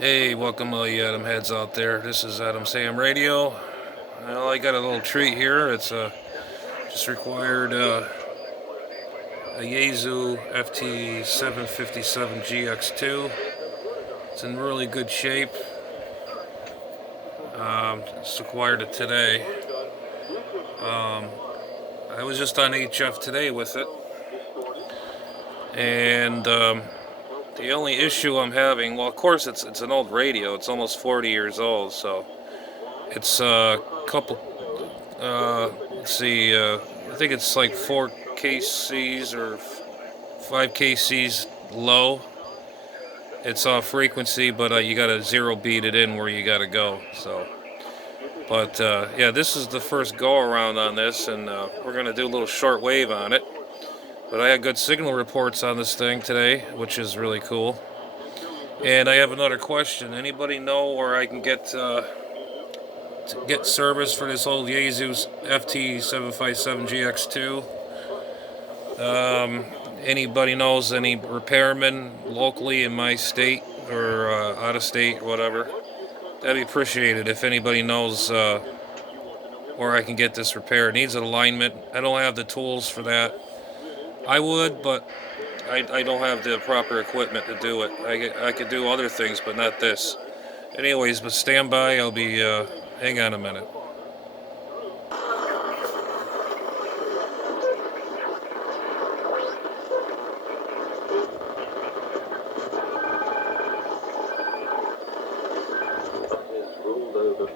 Hey, welcome all you Adam heads out there. This is Adam Sam Radio. Well, I got a little treat here. It's just required a Yeasu FT 757 GX2. It's in really good shape. Just acquired it today. I was just on HF today with it, and the only issue I'm having, well, of course, it's an old radio. It's almost 40 years old, so it's a couple. Let's see. I think it's like 4 kcs or 5 kcs low. It's off frequency, but you gotta zero beat it in where you gotta go. So, but yeah, this is the first go around on this, and we're gonna do a little shortwave on it. But I had good signal reports on this thing today, which is really cool. And I have another question. Anybody know where I can get service for this old Yeasu FT757 GX2? Anybody knows any repairmen locally in my state or out of state or whatever? That'd be appreciated if anybody knows where I can get this repaired. It needs an alignment. I don't have the tools for that. I would, but I don't have the proper equipment to do it. I could do other things, but not this. Anyways, but stand by. I'll be, hang on a minute.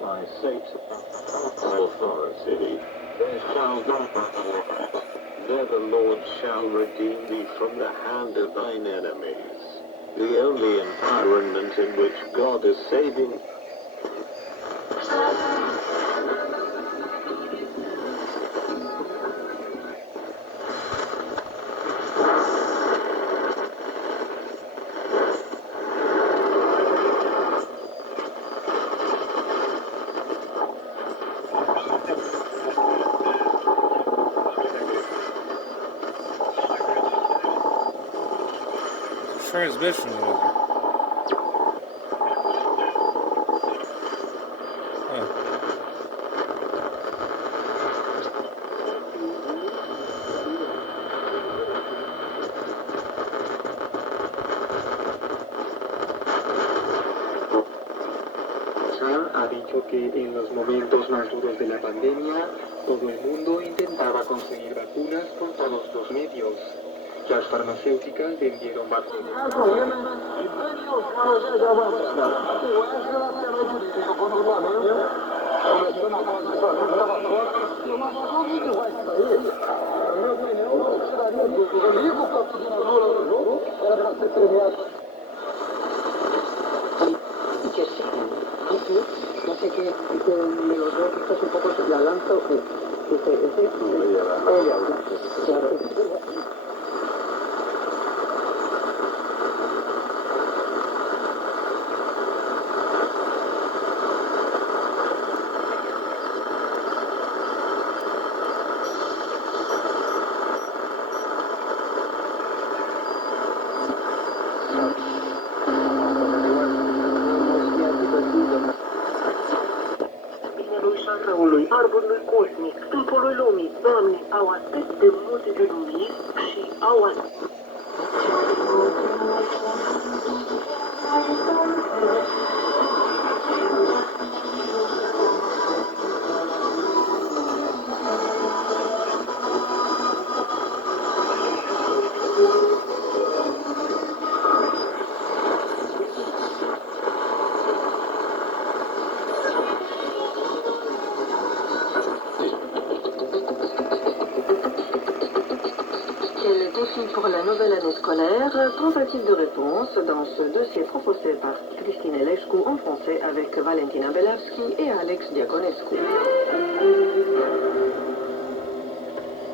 By Satan, authority, there shall not there the Lord shall redeem thee from the hand of thine enemies. The only environment in which God is saving Transmission over. Ha dicho que en los momentos más duros de la pandemia, todo el mundo intentaba conseguir vacunas con todos los medios. Las farmacéuticas vendieron vacunas. No sé qué, de los dos, esto es un poco la lanza o qué. Arbului cosmic, stâlpului lumii, Doamne, au atât de multe denumiri și au atât. Pour la nouvelle année scolaire, tentative de réponse dans ce dossier proposé par Christine Lescu en français avec Valentina Belavski et Alex Diaconescu.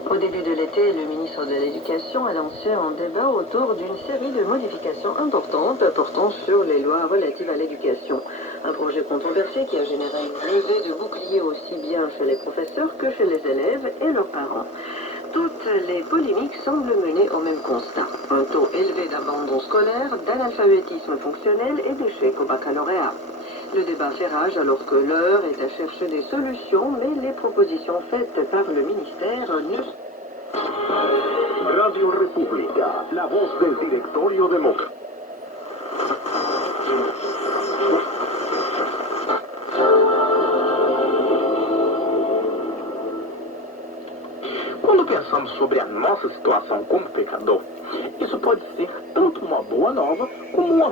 Au début de l'été, le ministre de l'Éducation a lancé un débat autour d'une série de modifications importantes portant sur les lois relatives à l'éducation. Un projet controversé qui a généré une levée de boucliers aussi bien chez les professeurs que chez les élèves et leurs parents. Toutes les polémiques semblent mener au même constat. Un taux élevé d'abandon scolaire, d'analphabétisme fonctionnel et d'échec au baccalauréat. Le débat fait rage alors que l'heure est à chercher des solutions, mais les propositions faites par le ministère ne... Radio República, la voz del directorio demócrata. Quando pensamos sobre a nossa situação como pecador, isso pode ser tanto uma boa nova como uma...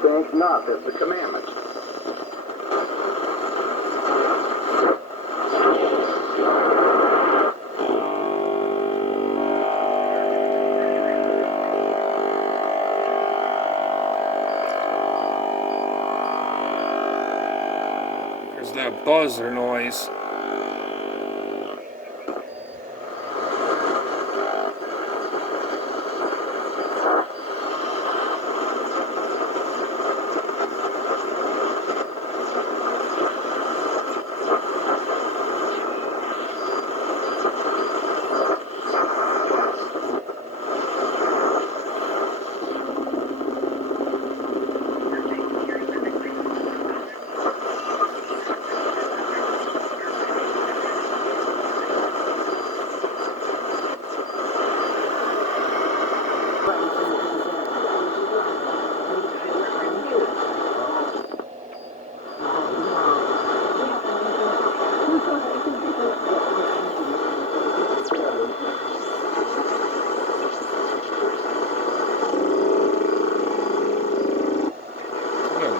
Think not as the commandment. There's that buzzer noise.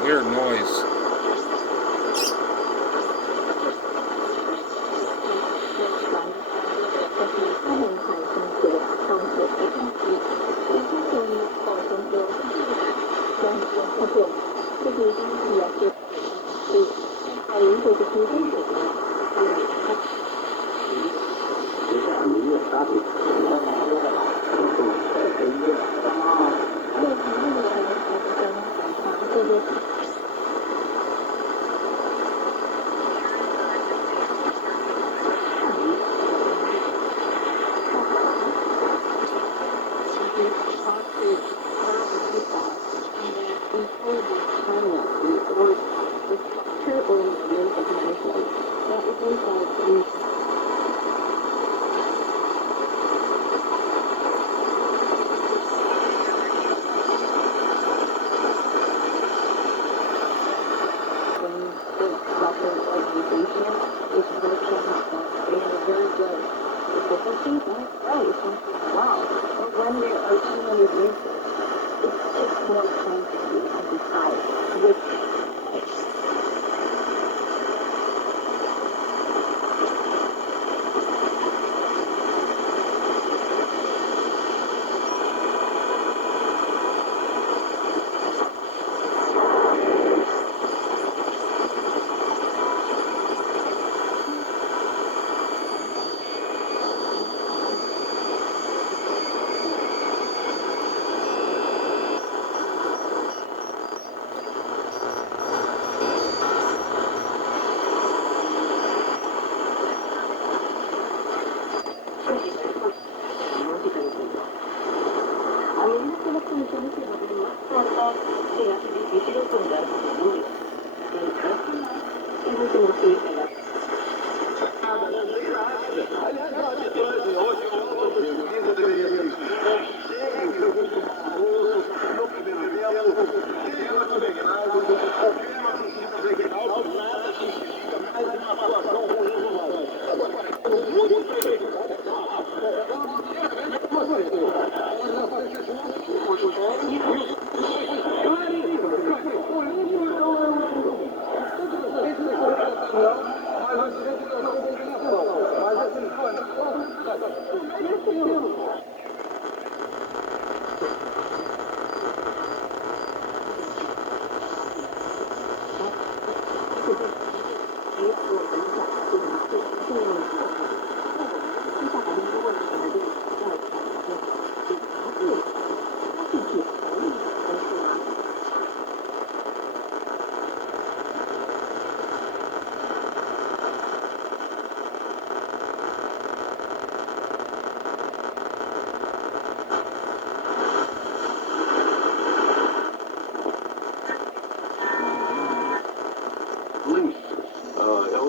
Weird noise.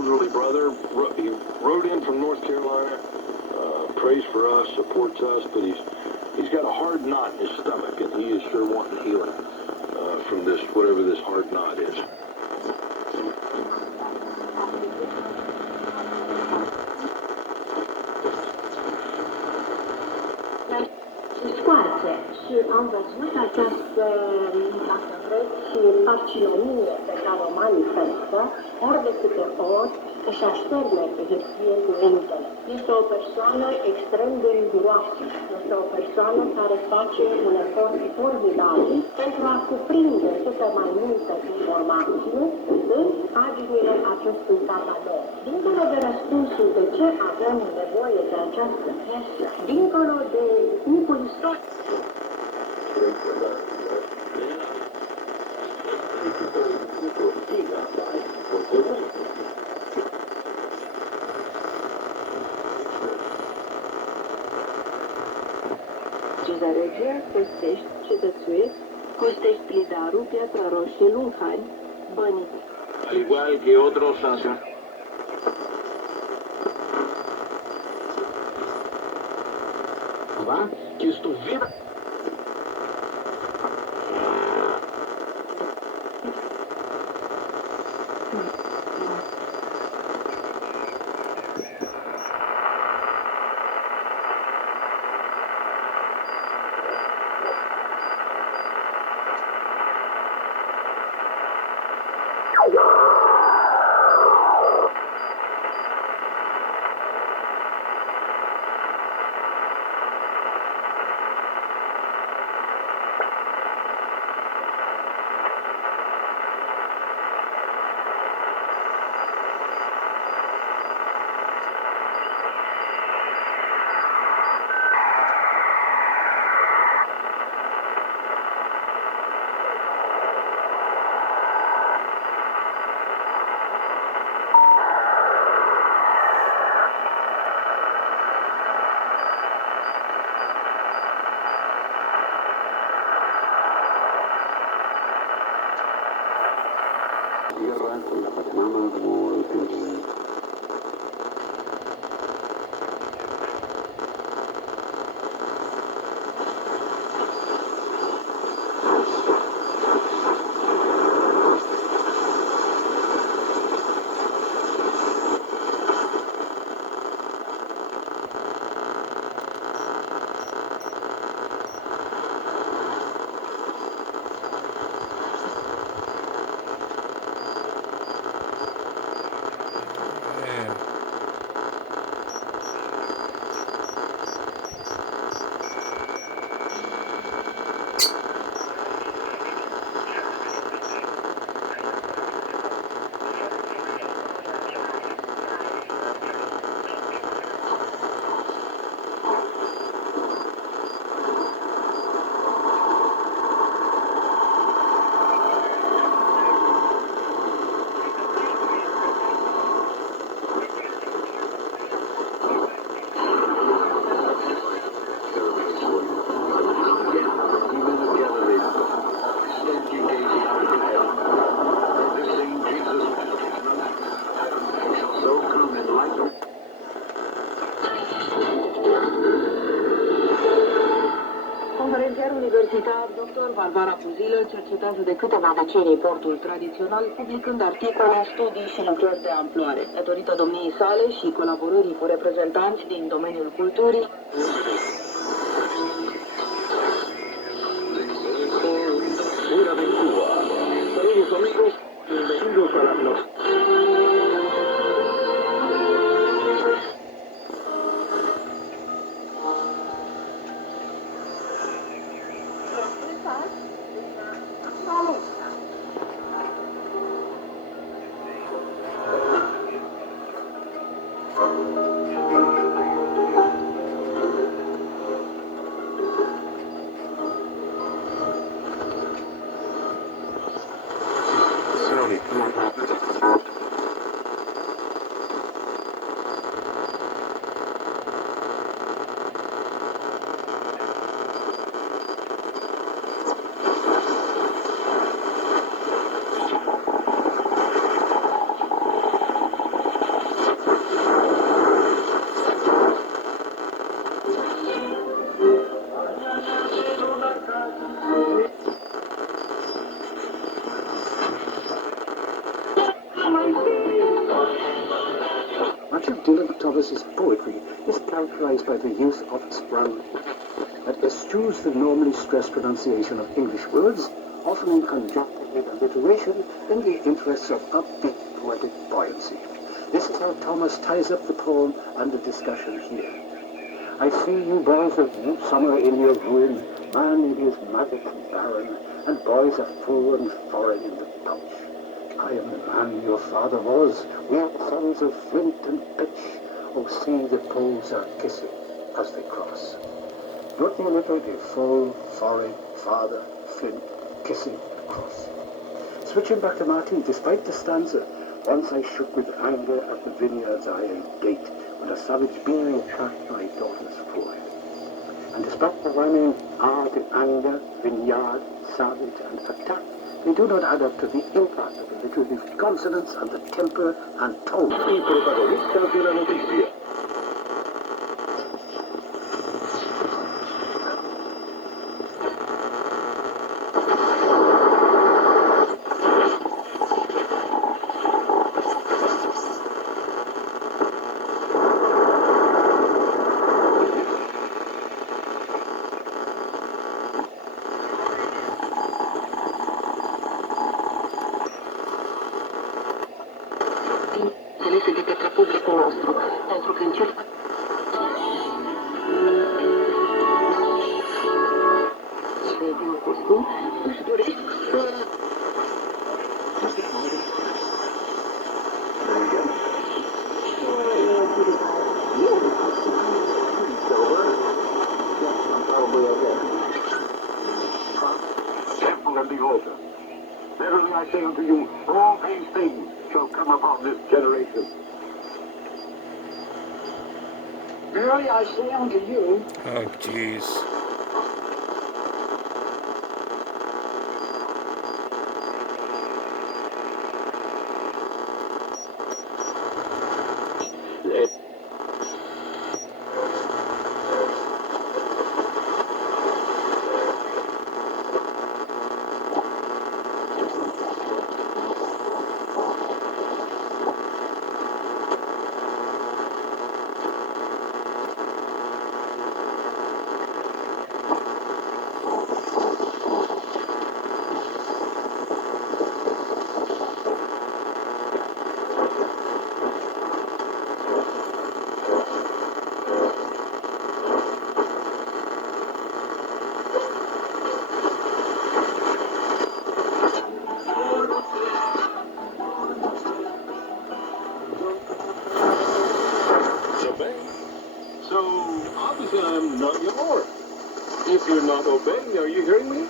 elderly brother. He rode in from North Carolina, prays for us, supports us, but he's got a hard knot in his stomach, and he is sure wanting healing from this, whatever this hard knot is. Scoarțe și am văzut această, dacă vreți, fascinonie pe care o manifestă ori de câte ori își așterne pe hârtie cuvintele. Este o persoană extrem de riguroasă, este o persoană care face un efort formidabil pentru a cuprinde câte mai multă informație în paginile acestui catalog. Dincolo de răspunsul de ce avem nevoie de această piesă, dincolo de micul istoric, Cezăregia, Costești, Cetățuiesc, Costești, Plidaru, Piatra Roșie, Lunghani, Bănic. Al igual que otros que estuviera Conferențiar universitar Dr. Barbara Puzilă cercetează de câteva decenii portul tradițional, publicând articole, studii și lucrări de amploare. Datorită domniei sale și colaborării cu reprezentanți din domeniul culturii, Travis's poetry is characterized by the use of sprouted that eschews the normally stressed pronunciation of English words, often in conjunction with alliteration in the interests of upbeat poetic buoyancy. This is how Thomas ties up the poem and the discussion here. I see you boys of summer in your ruin, man in his magic barren, and boys are full and foreign in the touch. I am the man your father was, we are the sons of flint and pitch. Oh, see the poles are kissing as they cross. Note the alliterative, full, foreign, father, flint, kissing, cross. Switching back to Martin, despite the stanza, once I shook with anger at the vineyards I ate, when a savage being tracked my daughter's forehead. And despite the rhyming art in anger, vineyard, savage, and attack, they do not add up to the impact of the literative consonants and the temper and tone. Il protagonista de la noticia. Pubblico nostro, dentro che in cerca. Seguono questo, And behold, verily I say unto you, all these things shall come upon this generation. Verily I say unto you, Oh, jeez. so obviously I'm not your Lord. If you're not obeying, are you hearing me?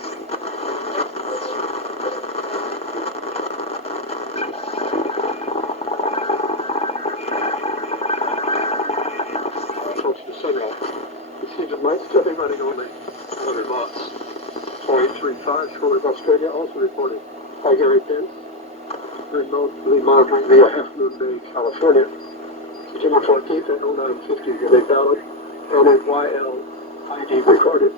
Approach the sunrise. It seems it might still be running only 100 knots. 435 shortwave Australia also reporting. Hi, Gary Pence. Remotely monitoring via Half Moon Bay, California. September 14th at 0950 they valid and at YL ID recorded.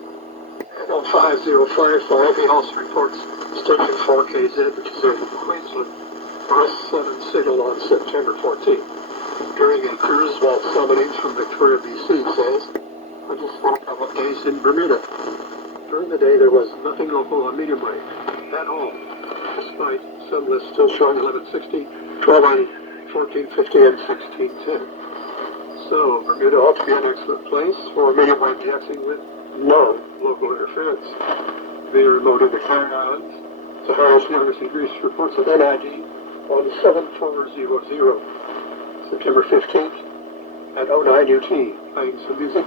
L5055 he also reports station 4KZ, which is in Queensland, for a 7 signal on September 14th. During a cruise while summoning from Victoria, BC, says, I just spent a couple of days in Bermuda. During the day there was nothing local on medium wave at all, despite some lists still showing 1160, 1290, 1450 and 1610. So, Bermuda ought to be an excellent place for medium wave DXing with no local interference. The remote in the Canary Islands, Sahara's nearest in Greece reports an NID on 7400, September 15th at 09 UT, playing some music.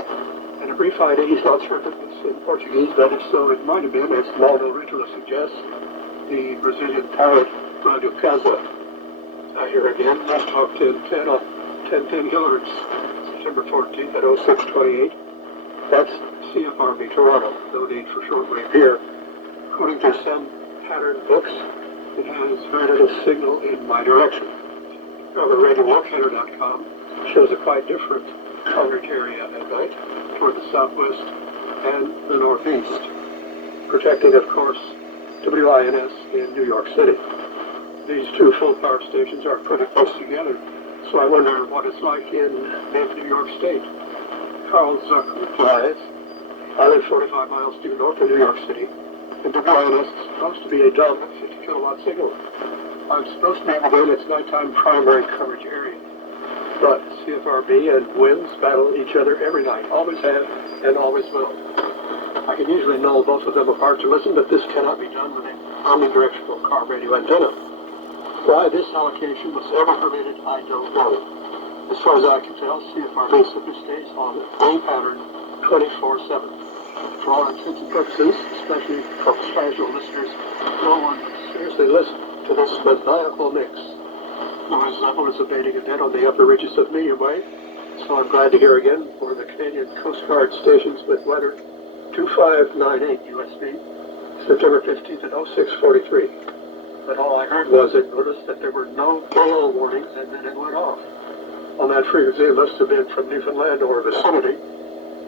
And a brief ID, he's not sure if it's in Portuguese, but if so, it might have been, as Maldo Rituala suggests, the Brazilian pirate Radio Casa. Here again, last talk 1010 on 1010 kilohertz, September 14th at 0628. That's CFRB Toronto, no need for shortwave here. According to some pattern books, it has very little signal in my direction. However, RadioLocator.com shows a quite different colored area at night toward the southwest and the northeast, protecting, of course, WINS in New York City. These two full power stations are pretty close together, So I wonder what it's like in New York State. Carl Zuck replies, I live 45 miles due north of New York City, and to be honest, it's supposed to be a dominant 50 kilowatt signal. I'm supposed to be within its nighttime primary coverage area. But CFRB and WINS battle each other every night, always have and always will. I can usually know both of them apart to listen, but this cannot be done with an omnidirectional car radio antenna. Why this allocation was ever permitted, I don't know. As far as I can tell, CFRB simply stays on a pattern 24/7. For all intents and purposes, especially for casual listeners, no one would seriously listen to this maniacal mix. Noise level is abating a bit on the upper reaches of medium wave, so I'm glad to hear again for the Canadian Coast Guard stations with weather 2598 USB, September 15th at 0643. But all I heard was it noticed that there were no gale warnings and then it went off. On that frequency, it must have been from Newfoundland or vicinity,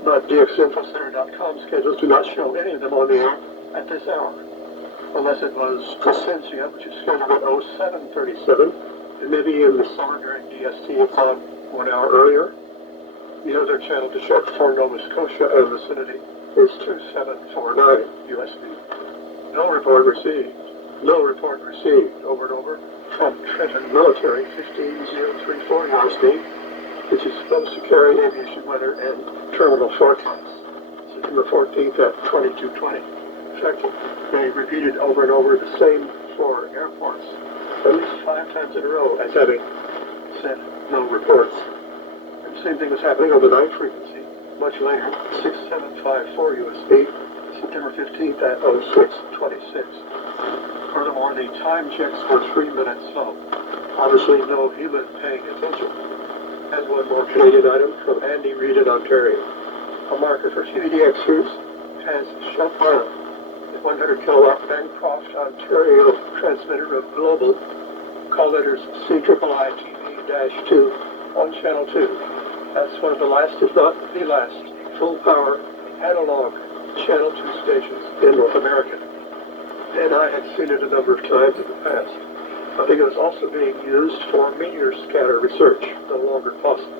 but dxinfocenter.com schedules do not show any of them on the air at this hour. Unless it was Crescencia, which is scheduled at 0737, and maybe in the summer during DST about 1 hour earlier. The other channel to check for Nova Scotia vicinity is 2749 USB. No report received. No report received. Over and over. From Trenton Military 15034 USB, which is supposed to carry aviation weather and terminal forecasts. September 14th at 2220. In fact, they repeated over and over the same 4 airports, at least 5 times in a row, as having sent no reports. And the same thing was happening on the night frequency, much later, 6754 USB, September 15th at 0626. Furthermore, the time checks were 3 minutes slow. Obviously, no human paying attention. And one more Canadian item from Andy Reid in Ontario. A marker for TVDXers has shut down the 100 kilowatt Bancroft, Ontario transmitter of Global, call letters CIII-TV-2 on Channel 2. That's one of the last, if not the last, full power analog Channel 2 stations in North America. And I had seen it a number of times in the past. I think it was also being used for meteor scatter research, no longer possible.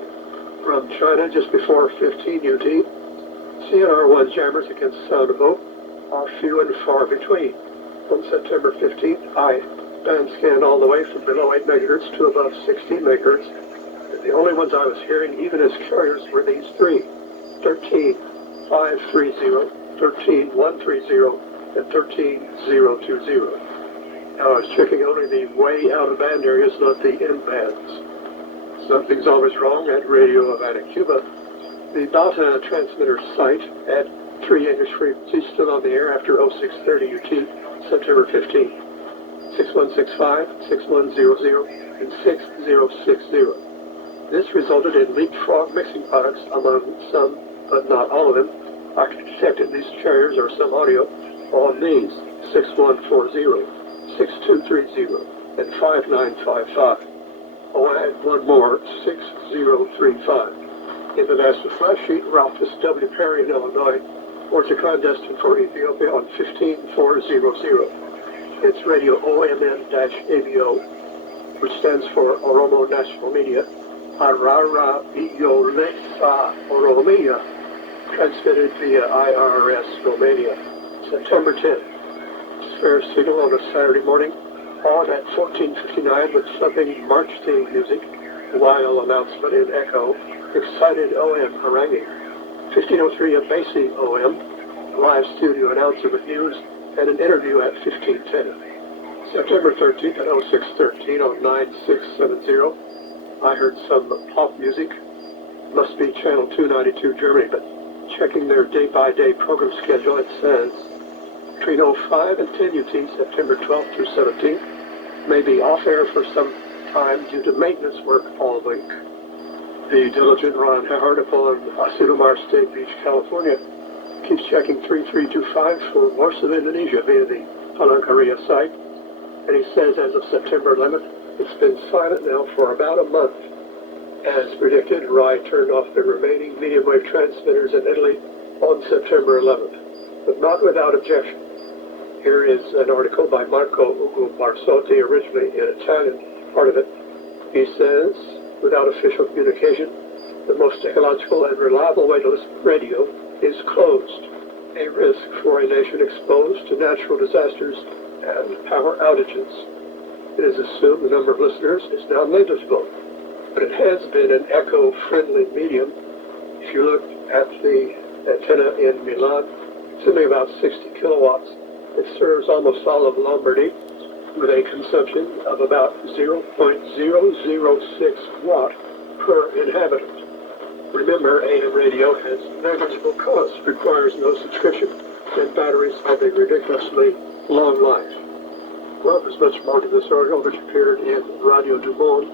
From China, just before 15 UT, CNR-1 jammers against sound of hope are few and far between. On September 15th, I band scanned all the way from below 8 megahertz to above 16 megahertz. And the only ones I was hearing, even as carriers, were these 3, 13.530, 13.130, and 13.020. Now I was checking only the way out of band areas, not the in bands. Something's always wrong at Radio Havana, Cuba. The data transmitter site at 3 English frequencies still on the air after 0630 UT, September 15th. 6165, 6100, and 6060. This resulted in leapfrog mixing products among some, but not all of them. I could detect at least carriers or some audio on these 6140, 6230, and 5955. Oh, I had one more, 6035. In the master flash sheet, Ralphus W. Perry in Illinois warns a clandestine for Ethiopia on 15400. It's radio OMN-ABO, which stands for Oromo National Media, Arara Biolesa Oromia, transmitted via IRS Romania, September 10th. Spare signal on a Saturday morning, on at 14:59 with thumping march theme music, while announcement in echo, excited OM haranguing. 1503 a Basie OM, live studio announcer with news, and an interview at 1510. September 13th at 0613 on 9670, I heard some pop music, must be channel 292 Germany, but checking their day-by-day program schedule, it says between 05 and 10 UT, September 12th through 17th, may be off air for some time due to maintenance work all week. The diligent Ron Howard upon Asilomar State Beach, California, keeps checking 3325 for most of Indonesia via the Palangkaraya site, and he says as of September 11th, it's been silent now for about a month. As predicted, RAI turned off the remaining medium wave transmitters in Italy on September 11th, but not without objection. Here is an article by Marco Ugo Barsotti, originally in Italian, part of it. He says, without official communication, the most ecological and reliable way to listen to radio is closed, a risk for a nation exposed to natural disasters and power outages. It is assumed the number of listeners is now negligible, but it has been an echo-friendly medium. If you look at the antenna in Milan, it's only about 60 kilowatts. It serves almost all of Lombardy with a consumption of about 0.006 watt per inhabitant. Remember, AM radio has negligible cost, requires no subscription, and batteries have a ridiculously long life. Well, there's much more to this article, which appeared in Radio du Monde.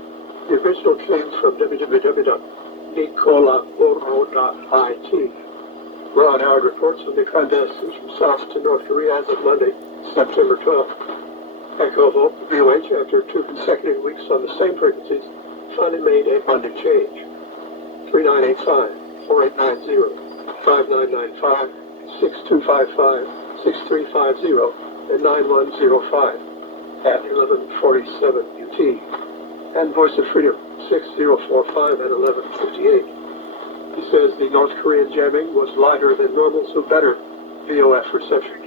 The original came from www.nicolaborro.it. Ron Howard reports on the clandestines from South to North Korea as of Monday, September 12th. Echo Hope, VOH, after 2 consecutive weeks on the same frequencies, finally made a Monday change. 3985-4890, 5995, 6255, 6350, and 9105 at 1147 UT. And Voice of Freedom, 6045 at 1158. He says the North Korean jamming was lighter than normal, so better VOF reception.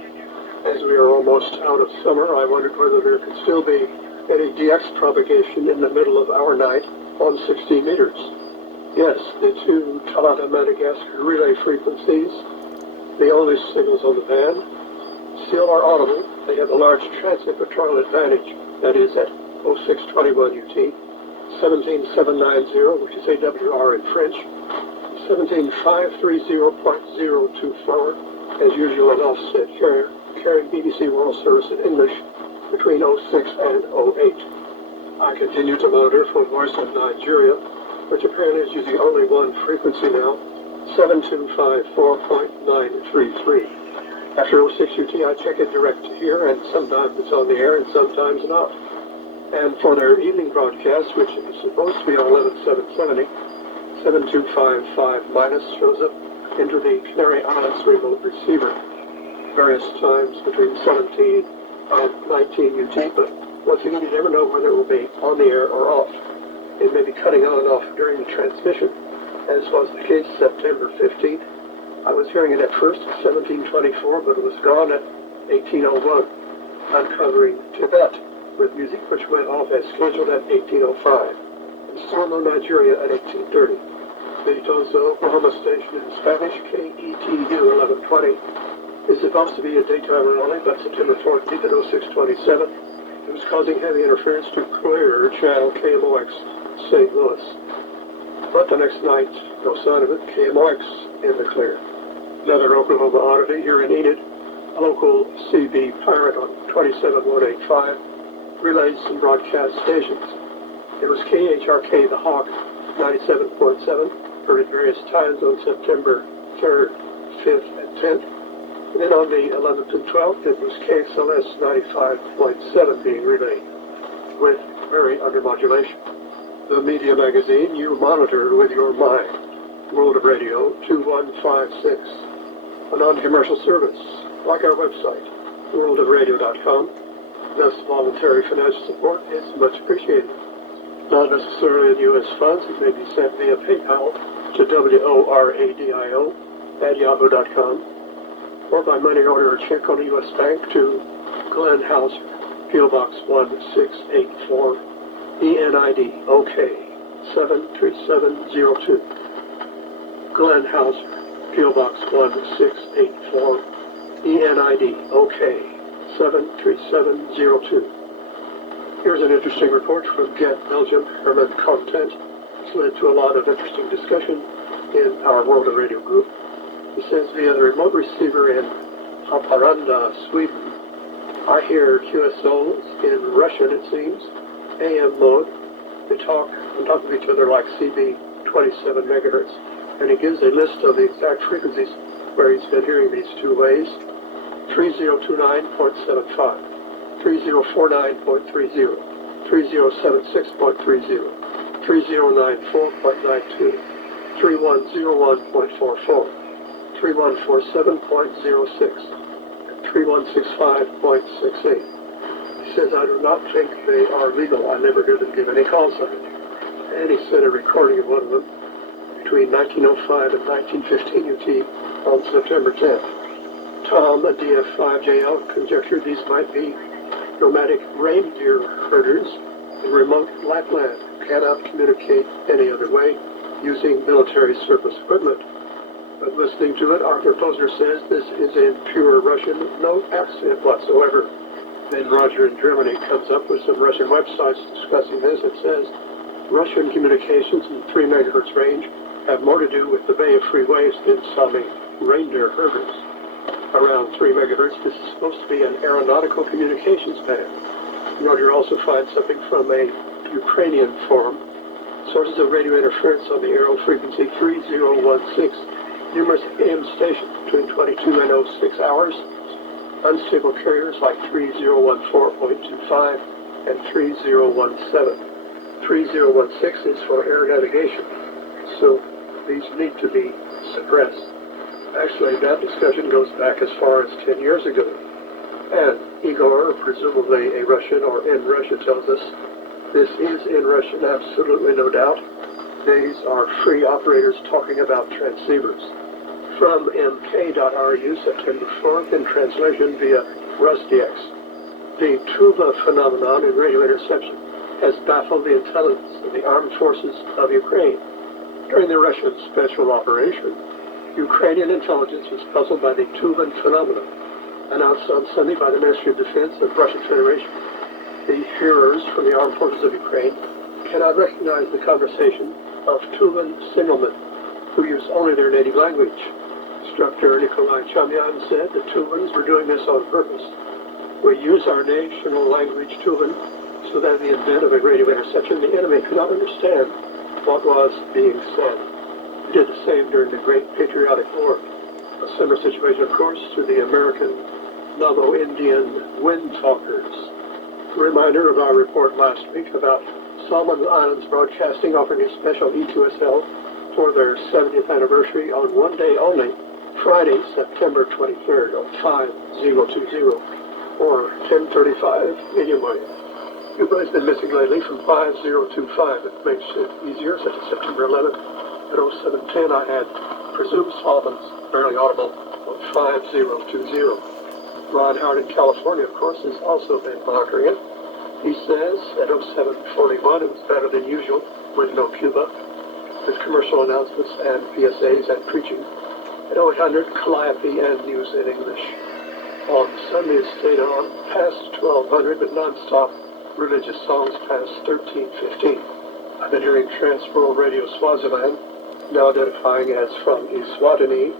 As we are almost out of summer, I wondered whether there could still be any DX propagation in the middle of our night on 60 meters. Yes, the 2 Talata-Madagascar relay frequencies, the only signals on the band, still are audible. They have a large transit patrol advantage, that is at 0621 UT, 17790, which is AWR in French, 17530.024, as usual an offset carrier, carrying BBC World Service in English between 06 and 08. I continue to monitor for Voice of Nigeria, which apparently is using only one frequency now, 7254.933. After 06 UT, I check it direct to here, and sometimes it's on the air and sometimes not. And for their evening broadcast, which is supposed to be on 11770, 7255- shows up into the Canary Islands remote receiver various times between 17 and 19 UT, but once again, you never know whether it will be on the air or off. It may be cutting on and off during the transmission, as was the case September 15th. I was hearing it at first at 1724, but it was gone at 1801, uncovering Tibet with music which went off as scheduled at 1805, and Solo, Nigeria at 1830. The Tulsa, Oklahoma station in Spanish, KETU 1120, is supposed to be a daytime only, but September 14th at 0627, it was causing heavy interference to clear channel KMOX St. Louis. But the next night, no sign of it, KMOX in the clear. Another Oklahoma oddity here in Enid, a local CB pirate on 27185 relays some broadcast stations. It was KHRK The Hawk 97.7, heard at various times on September 3rd, 5th, and 10th. And then on the 11th and 12th, it was KXLS 95.7 being relayed with very undermodulation. The media magazine you monitor with your mind. World of Radio 2156. A non-commercial service, like our website, worldofradio.com. Thus, voluntary financial support is much appreciated. Not necessarily in U.S. funds, it may be sent via PayPal to WORADIO@yahoo.com, or by money order or check on a U.S. bank to Glenn Hauser, P.O. Box 1684, ENID OK 73702. Glenn Hauser, P.O. Box 1684, ENID OK 73702. Here's an interesting report from Ghent, Belgium, Herman Content. It's led to a lot of interesting discussion in our World of Radio group. He says via the remote receiver in Haparanda, Sweden, I hear QSOs in Russian, it seems, AM mode. They talk on top of each other like CB 27 megahertz. And he gives a list of the exact frequencies where he's been hearing these two waves: 3029.75, 3049.30, 3076.30, 3094.92, 3101.44, 3147.06, and 3165.68. He says, I do not think they are legal. I never hear them give any call sign. and he sent a recording of one of them between 1905 and 1915 UT on September 10th. Tom, a DF5JL, conjectured these might be nomadic reindeer herders in remote Lapland who cannot communicate any other way using military surplus equipment. But listening to it, Arthur Posner says this is in pure Russian with no accent whatsoever. Then Roger in Germany comes up with some Russian websites discussing this. It says, Russian communications in the 3 megahertz range have more to do with the Bay of Free Waves than some reindeer herders. Around 3 megahertz, this is supposed to be an aeronautical communications band. Roger also finds something from a Ukrainian forum. Sources of radio interference on the aero frequency 3016. Numerous AM stations between 22 and 06 hours. Unstable carriers like 3014.25 and 3017. 3016 is for air navigation, so these need to be suppressed. Actually, that discussion goes back as far as 10 years ago. And Igor, presumably a Russian or in Russia, tells us this is in Russian, absolutely no doubt. These are free operators talking about transceivers. From mk.ru, September 4th, in translation via RusDX. The Tuva phenomenon in radio interception has baffled the intelligence of the armed forces of Ukraine. During the Russian special operation, Ukrainian intelligence was puzzled by the Tuvan phenomenon, announced on Sunday by the Ministry of Defense of Russian Federation. The hearers from the armed forces of Ukraine cannot recognize the conversation of Tuvan signalmen who use only their native language. Instructor Nikolai Chamyan said the Tuvans were doing this on purpose. We use our national language Tuvan so that in the event of a radio interception, the enemy could not understand what was being said. We did the same during the Great Patriotic War. A similar situation, of course, to the American Navajo-Indian wind talkers. A reminder of our report last week about Solomon Islands Broadcasting offering a special E2SL for their 70th anniversary on one day only, Friday, September 23rd of 5020 or 1035 medium wave. Everybody's been missing lately from 5025. It makes it easier, such as September 11th at 0710 I had presumed Solomon's barely audible on 5020. Ron Howard in California, of course, has also been monitoring it. He says at 0741 it was better than usual with no Cuba, with commercial announcements and PSAs and preaching. At 0800, Calliope and news in English. On Sunday, it stayed on past 1200, but non-stop religious songs past 1315. I've been hearing Transworld Radio Swaziland, now identifying as from Eswatini,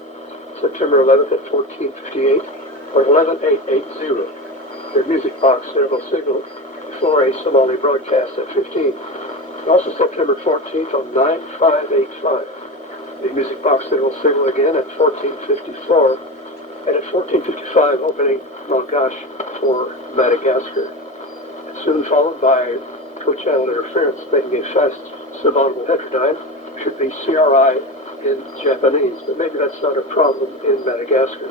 September 11th at 1458, or 11880. Their music box interval signal for a Somali broadcast at 15. Also September 14th on 9585. The music box interval signal again at 1454, and at 1455 opening Malgache for Madagascar. And soon followed by co-channel interference, making a fast subaudible heterodyne, should be CRI in Japanese, but maybe that's not a problem in Madagascar.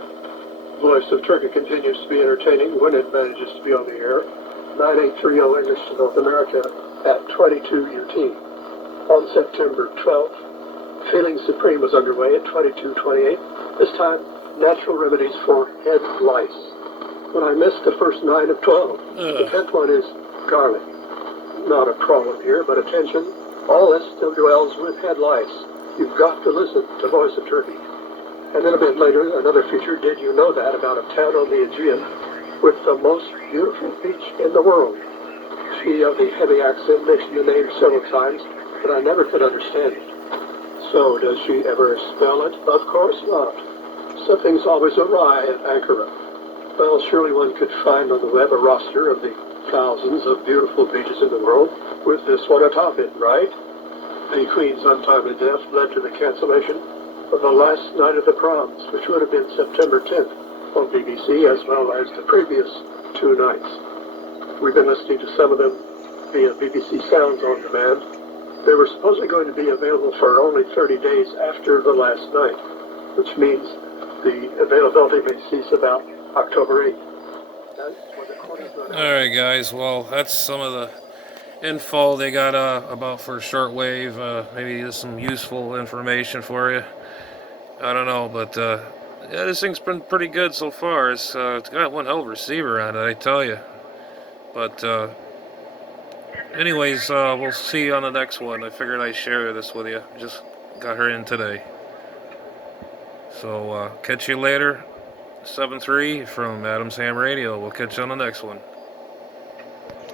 Voice of Turkey continues to be entertaining when it manages to be on the air. 9830 English to North America at 22 UT. On September 12th, Feeling Supreme was underway at 2228. This time, natural remedies for head lice. When I missed the first 9 of 12, the 10th one is garlic. Not a problem here, but attention, all this still dwells with head lice. You've got to listen to Voice of Turkey. And then a bit later, another feature, Did You Know That, about a town on the Aegean with the most beautiful beach in the world. She of the heavy accent mentioned the name several times, but I never could understand it. So, does she ever spell it? Of course not. Something's always awry at Ankara. Well, surely one could find on the web a roster of the thousands of beautiful beaches in the world with this one atop it, right? The Queen's untimely death led to the cancellation of the last night of the proms, which would have been September 10th on BBC, as well as the previous 2 nights. We've been listening to some of them via BBC Sounds on Demand. They were supposedly going to be available for only 30 days after the last night, which means the availability may cease about October 8th. Alright guys, well that's some of the info they got about for shortwave. Maybe there's some useful information for you. I don't know, but yeah, this thing's been pretty good so far. It's got one hell of a receiver on it, I tell you. But anyways, we'll see you on the next one. I figured I'd share this with you. Just got her in today. So catch you later. 7-3 from Adams Ham Radio. We'll catch you on the next one.